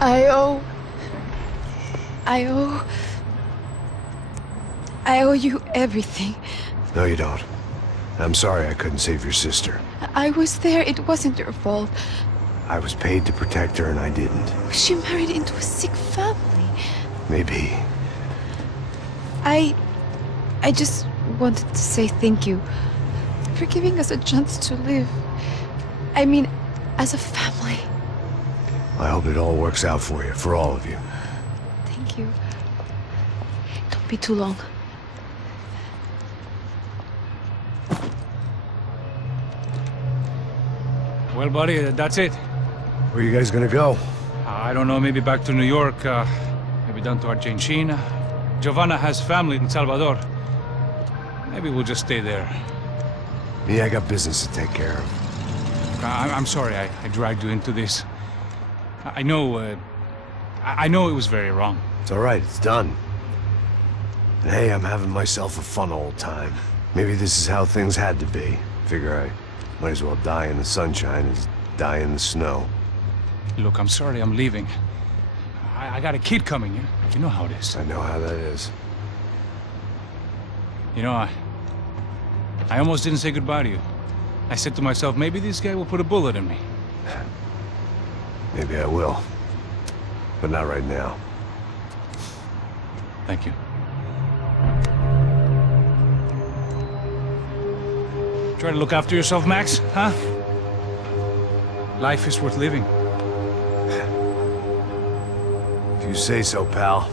I owe you everything. No, you don't. I'm sorry I couldn't save your sister. I was there. It wasn't your fault. I was paid to protect her and I didn't. She married into a sick family. Maybe. I just wanted to say thank you for giving us a chance to live. I mean, as a family. I hope it all works out for you, for all of you. Thank you. Don't be too long. Well, buddy, that's it. Where are you guys gonna go? I don't know, maybe back to New York, maybe down to Argentina. Giovanna has family in Salvador. Maybe we'll just stay there. Me, I got business to take care of. I'm sorry I dragged you into this. I know it was very wrong. It's all right, it's done. And hey, I'm having myself a fun old time. Maybe this is how things had to be. Figure I might as well die in the sunshine as die in the snow. Look, I'm sorry I'm leaving. I got a kid coming, you know how it is. I know how that is. You know, I almost didn't say goodbye to you. I said to myself, maybe this guy will put a bullet in me. Maybe I will. But not right now. Thank you. Try to look after yourself, Max, huh? Life is worth living. If you say so, pal.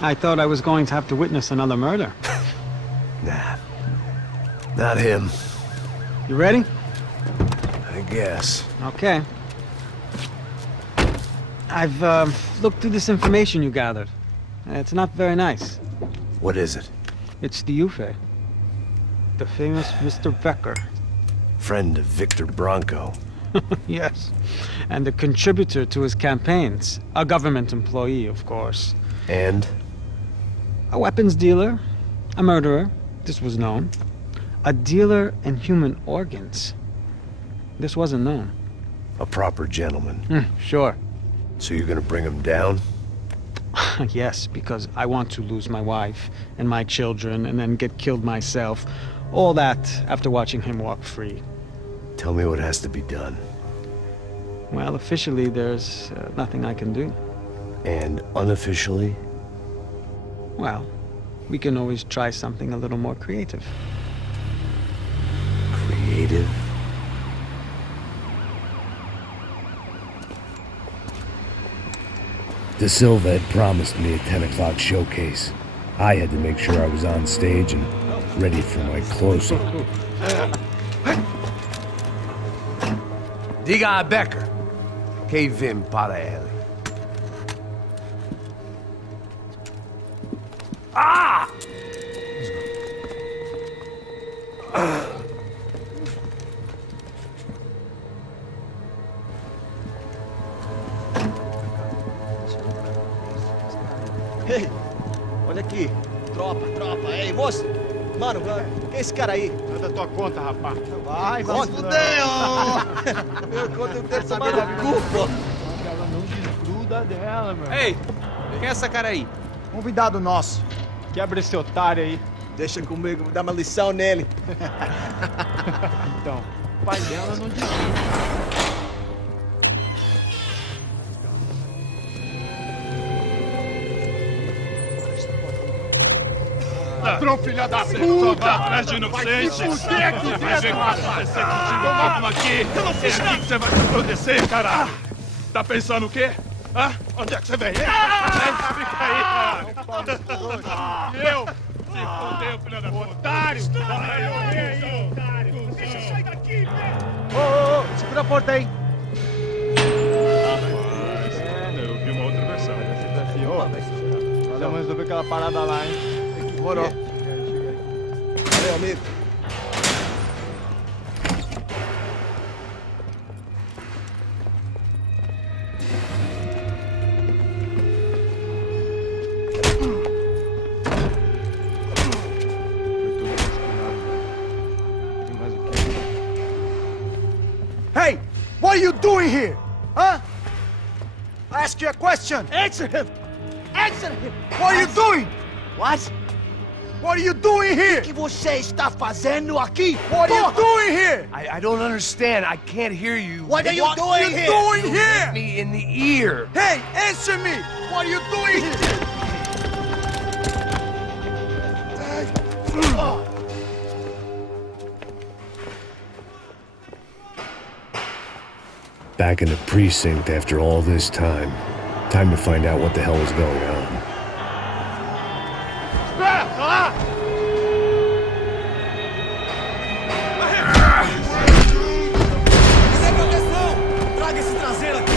I thought I was going to have to witness another murder. Nah. Not him. You ready? I guess. Okay. I've looked through this information you gathered. It's not very nice. What is it? It's the Ufe. The famous Mr. Becker. Friend of Victor Bronco. Yes. And a contributor to his campaigns. A government employee, of course. And? A weapons dealer. A murderer. This was known. A dealer in human organs. This wasn't known. A proper gentleman. Sure. So you're gonna bring him down? Yes, because I want to lose my wife and my children and then get killed myself. All that after watching him walk free. Tell me what has to be done. Well, officially, there's nothing I can do. And unofficially? Well, we can always try something a little more creative. Creative? De Silva had promised me a 10 o'clock showcase. I had to make sure I was on stage and ready for my closing. Diga a Becker. Que vim para ele. Ah! Ei, olha aqui. Tropa. Ei, moço. Mano, quem é esse cara aí? Manda tua conta, rapaz. Vai se fuder, ó! Meu conta, eu quero saber da culpa. Ela não desgruda dela, meu. Ei, quem é essa cara aí? Convidado nosso. Quebra esse otário aí. Deixa comigo, dá uma lição nele. Então, o pai dela não desgruda. Ladrão, filha da puta! Vai atrás de inocentes! Vai se fuder aqui dentro, rapaz! Você continua aqui! É aqui que você vai se proteger, caralho! Tá pensando o quê? Hã? Onde é que você vem? Fica aí, cara! Eu? Se fudeu, filha da puta! Otário! Aí, otário! Deixa eu sair daqui, velho! Ô, segura a porta aí! Eu vi uma outra versão. Vamos resolver aquela parada lá, hein? Morou. Valeu, amigo. Hey! doing here? Huh? I ask you a question. Answer him! Answer him! What are you doing? What? What are you doing here? O que você está fazendo aqui? What are you doing here? I don't understand. I can't hear you. What are you What doing are you here? doing You here? hit me in the ear. Hey, answer me! What are you doing here? Back in the precinct after all this time. Time to find out what the hell is going on. Traga esse traseiro aqui!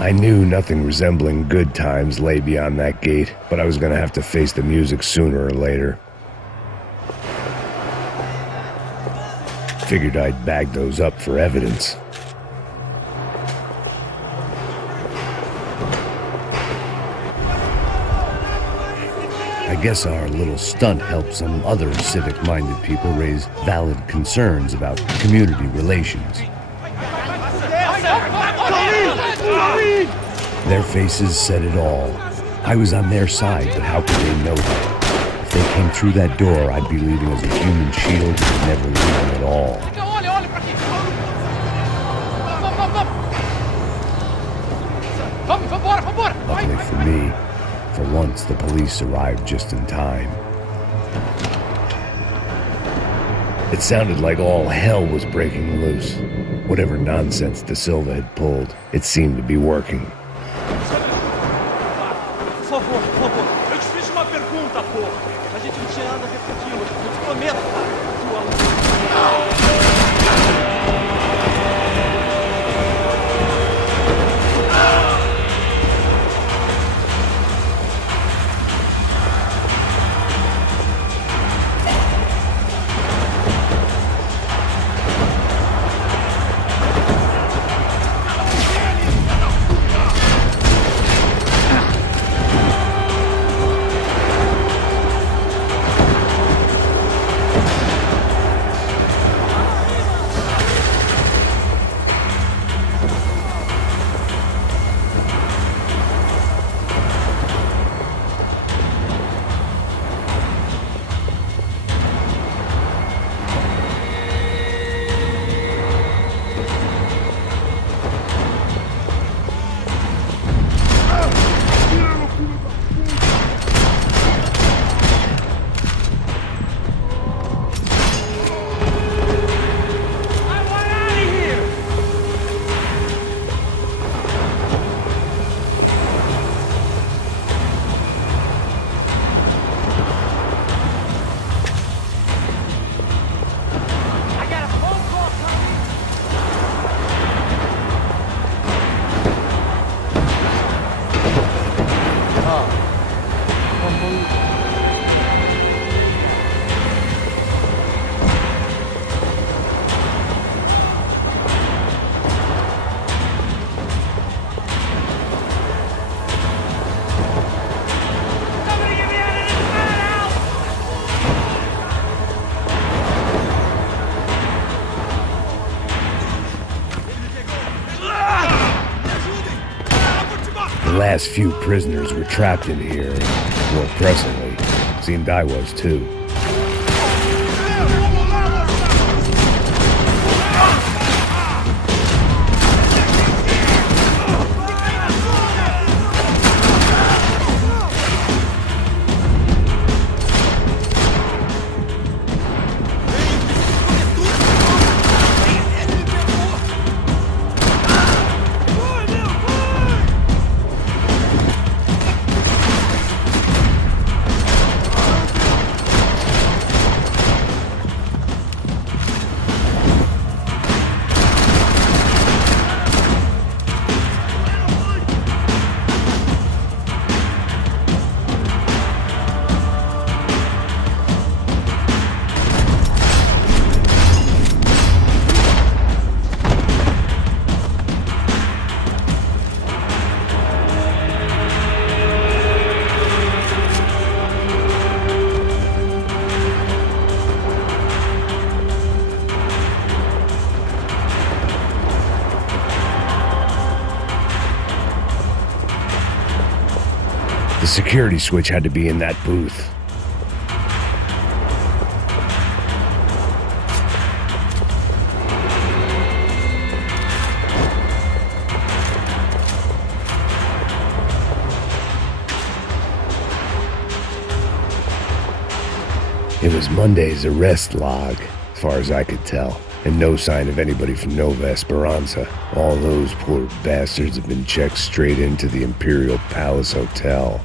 I knew nothing resembling good times lay beyond that gate, but I was gonna have to face the music sooner or later. Figured I'd bag those up for evidence. I guess our little stunt helped some other civic-minded people raise valid concerns about community relations. Their faces said it all. I was on their side, but how could they know that? If they came through that door, I'd be leaving as a human shield and never leaving at all. Luckily for me, for once the police arrived just in time. It sounded like all hell was breaking loose. Whatever nonsense De Silva had pulled, it seemed to be working. Por favor, eu te fiz uma pergunta, pô. A gente não tinha nada repetindo, eu te prometo. The last few prisoners were trapped in here, and more pressingly, seemed I was too. The security switch had to be in that booth. It was Monday's arrest log, as far as I could tell, and no sign of anybody from Nova Esperanza. All those poor bastards have been checked straight into the Imperial Palace Hotel.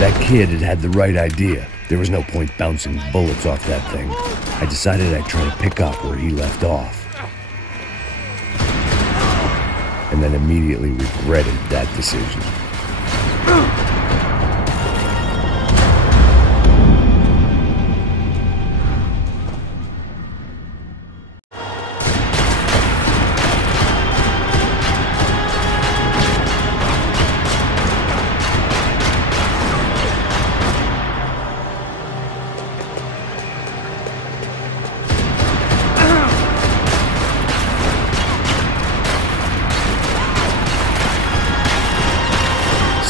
That kid had the right idea. There was no point bouncing bullets off that thing. I decided I'd try to pick up where he left off. And then immediately regretted that decision.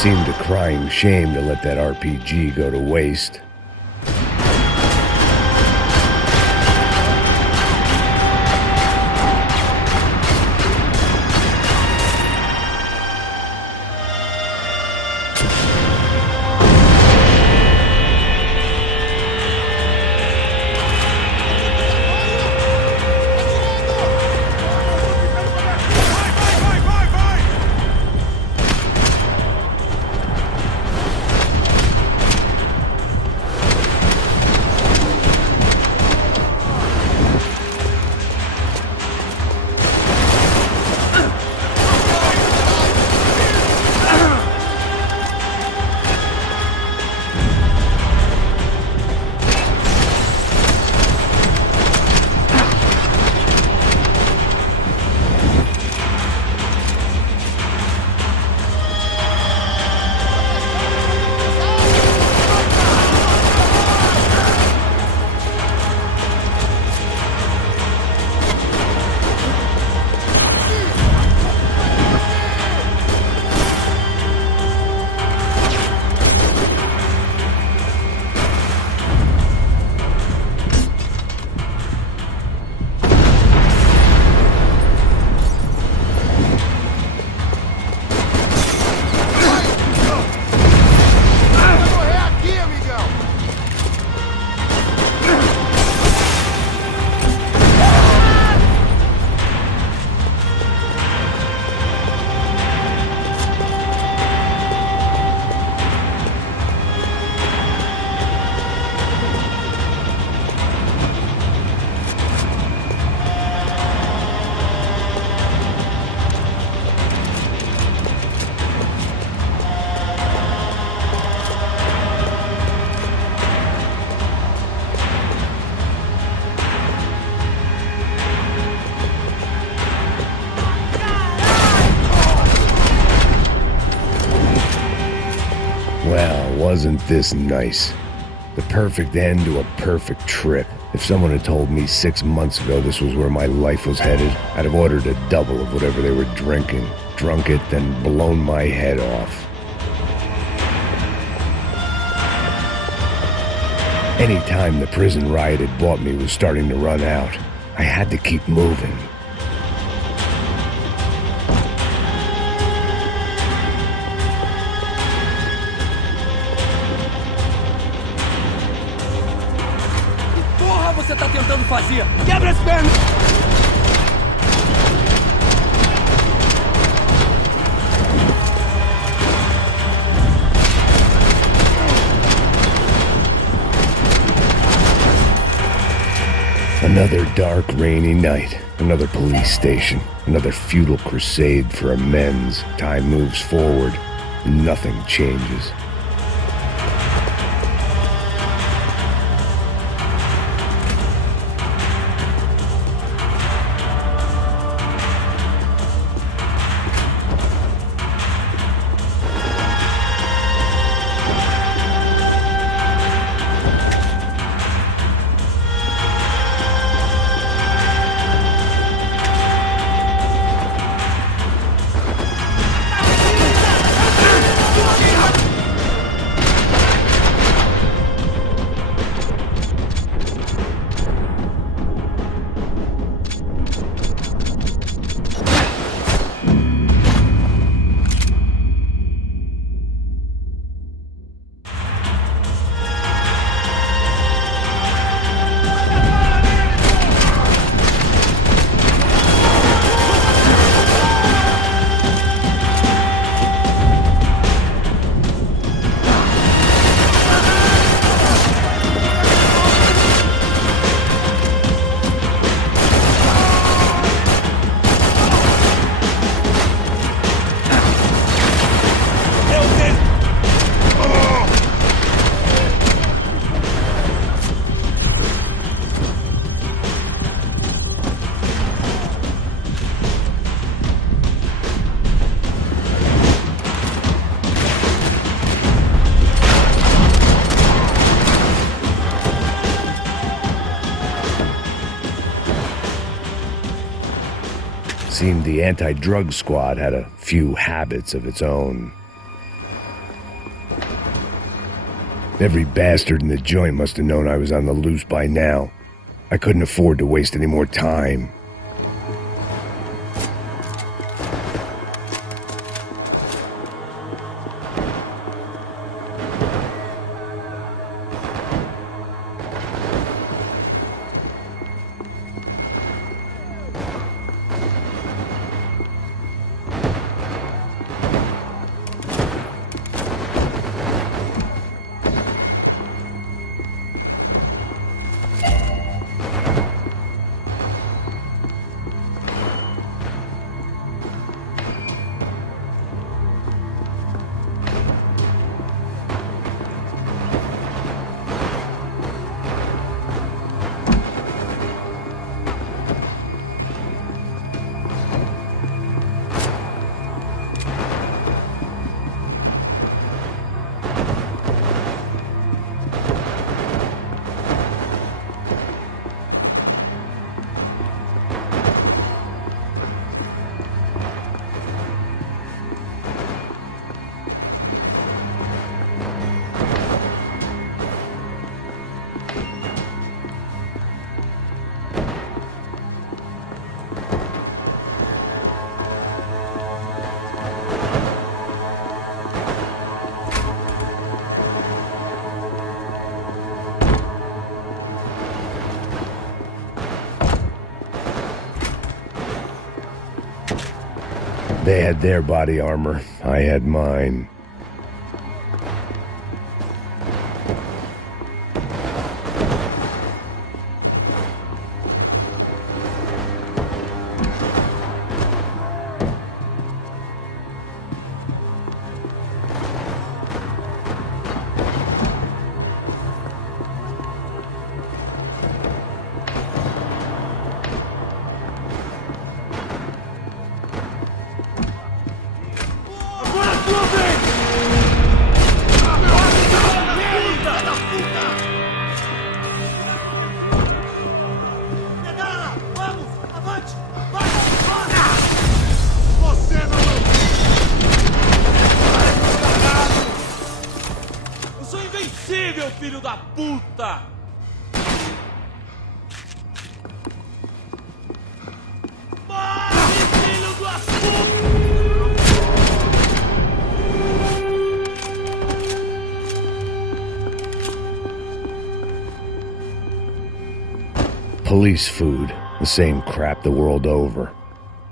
Seemed a crying shame to let that RPG go to waste. Well, wasn't this nice? The perfect end to a perfect trip. If someone had told me 6 months ago this was where my life was headed, I'd have ordered a double of whatever they were drinking, drunk it, then blown my head off. Any time the prison riot had bought me was starting to run out. I had to keep moving. Você tá tentando fazer? Quebra as pernas! Another dark, rainy night. Another police station. Another futile crusade for amends. Time moves forward, and nothing changes. seemed the anti-drug squad had a few habits of its own. Every bastard in the joint must have known I was on the loose by now. I couldn't afford to waste any more time. They had their body armor. I had mine. Filho da puta! Morre, filho da puta! Police food, the same crap the world over.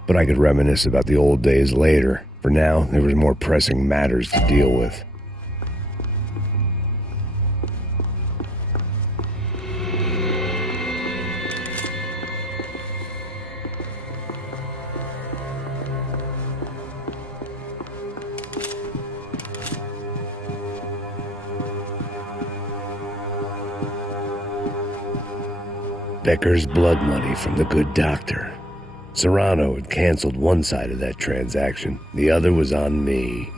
But I could reminisce about the old days later. For now, there was more pressing matters to deal with. Becker's blood money from the good doctor. Serrano had canceled one side of that transaction. The other was on me.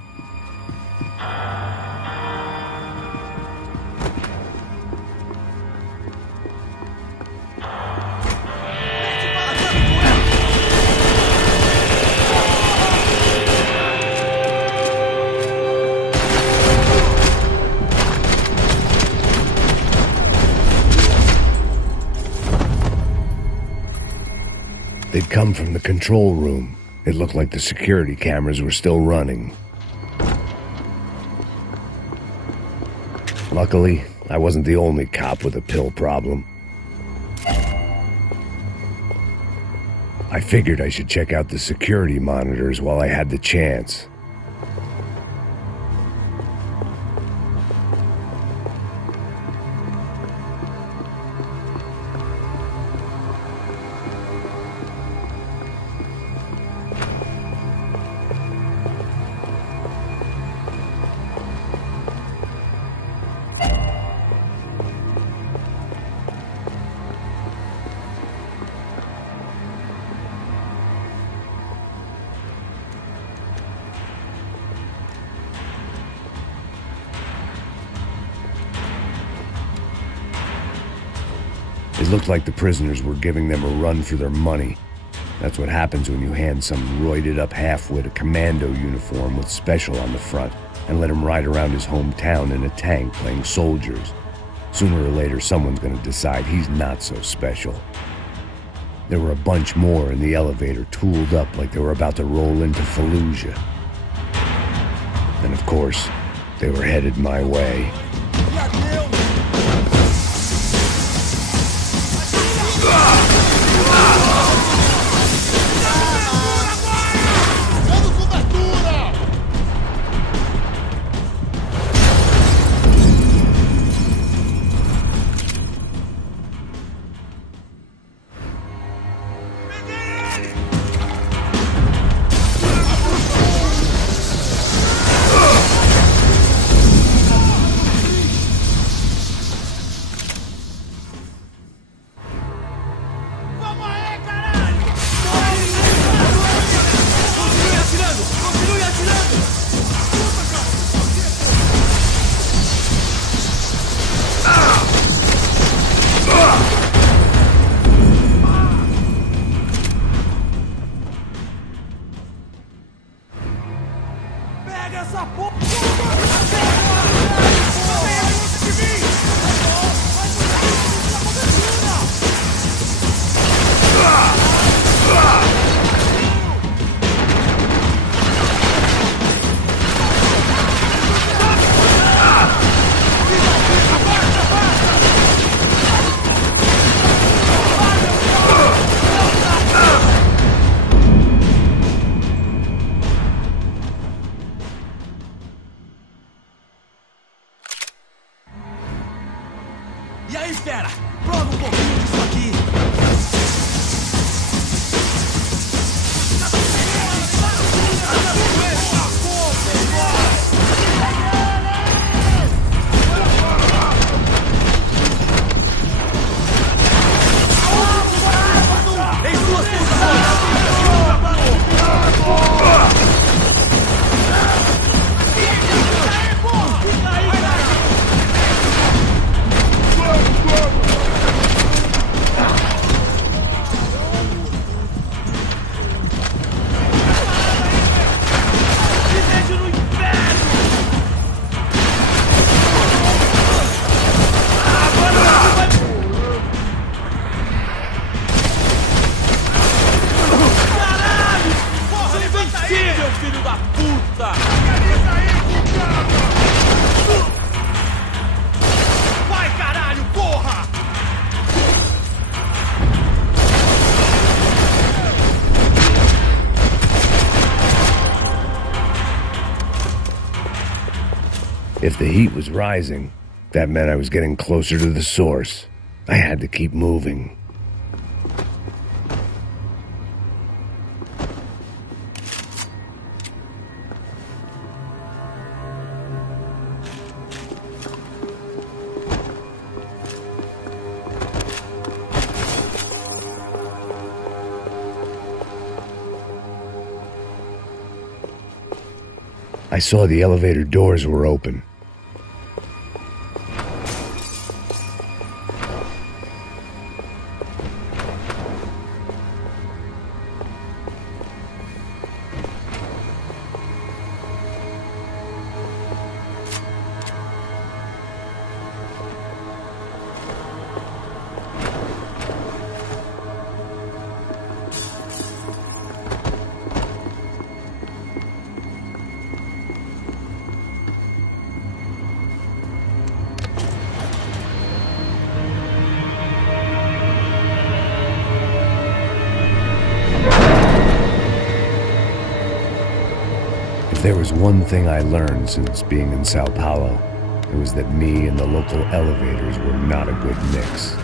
They'd come from the control room. It looked like the security cameras were still running. Luckily, I wasn't the only cop with a pill problem. I figured I should check out the security monitors while I had the chance. It looked like the prisoners were giving them a run for their money. That's what happens when you hand some roided-up halfwit a commando uniform with special on the front and let him ride around his hometown in a tank playing soldiers. Sooner or later, someone's gonna decide he's not so special. There were a bunch more in the elevator, tooled up like they were about to roll into Fallujah. And of course, they were headed my way. E aí, fera? Prova um pouquinho disso aqui. Em suas posições! Filho da puta! Vai, caralho, porra! If the heat was rising, that meant I was getting closer to the source. I had to keep moving. I saw the elevator doors were open. If there was one thing I learned since being in Sao Paulo, it was that me and the local elevators were not a good mix.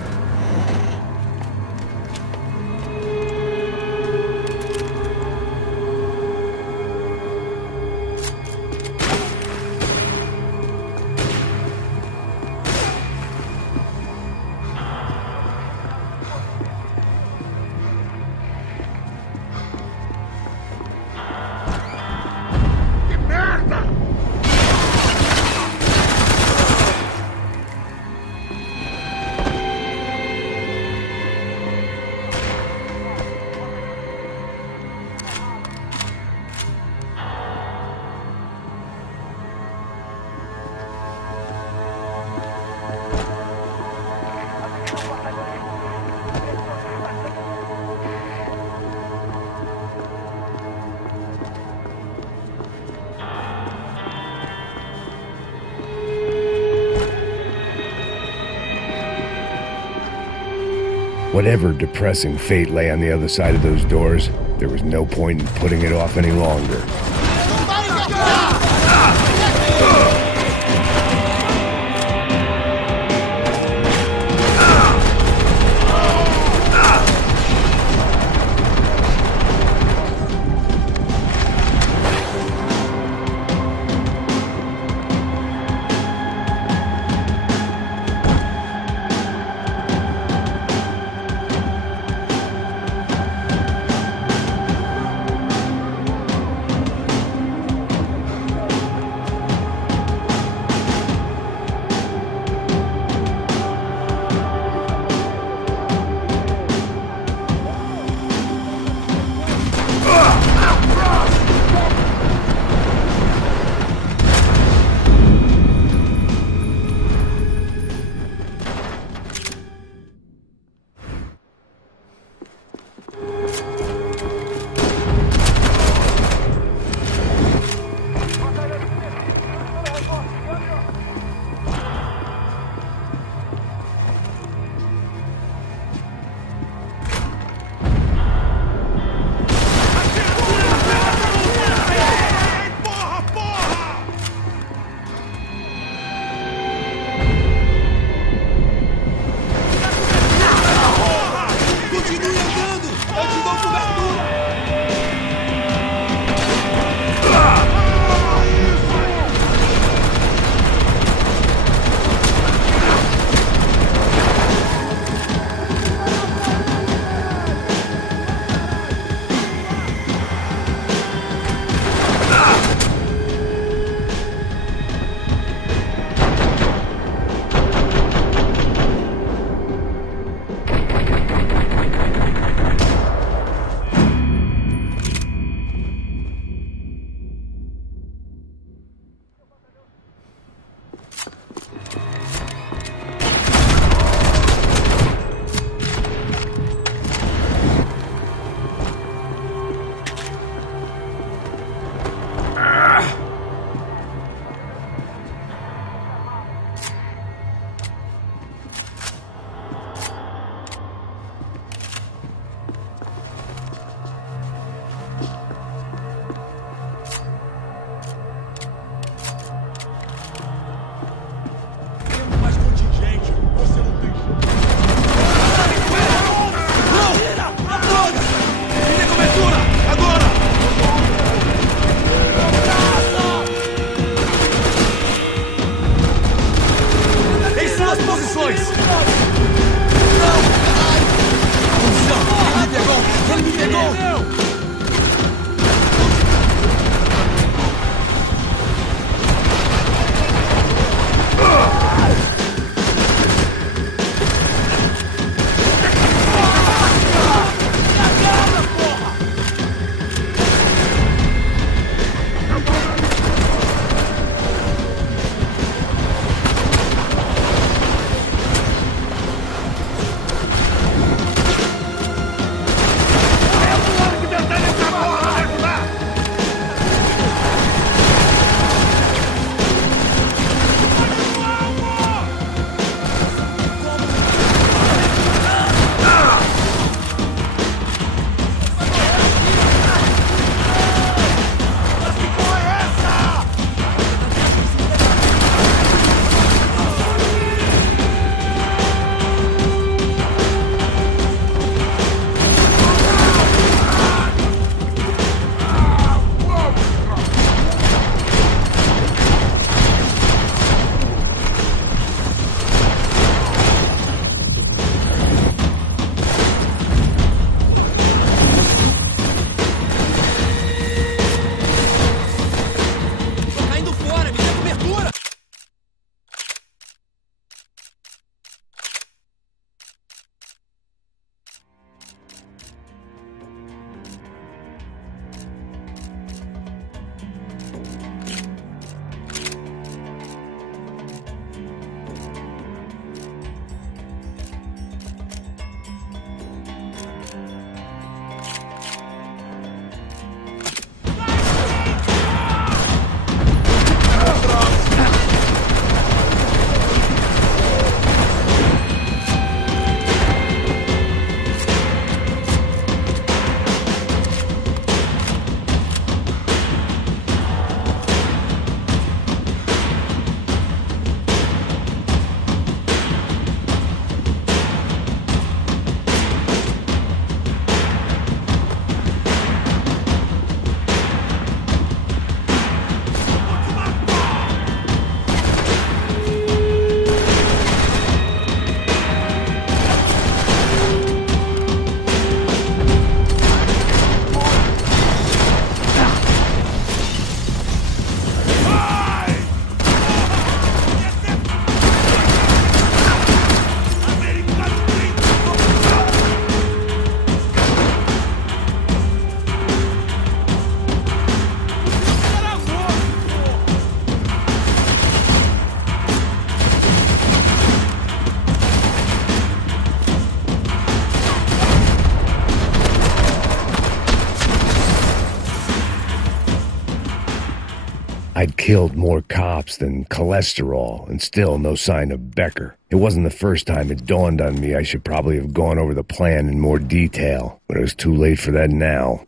Whatever depressing fate lay on the other side of those doors, there was no point in putting it off any longer. killed more cops than cholesterol, and still no sign of Becker. It wasn't the first time it dawned on me I should probably have gone over the plan in more detail, but it was too late for that now.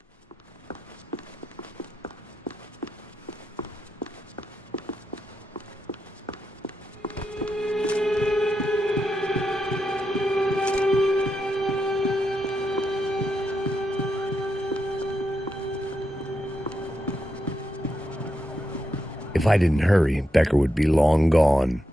If I didn't hurry, Becker would be long gone.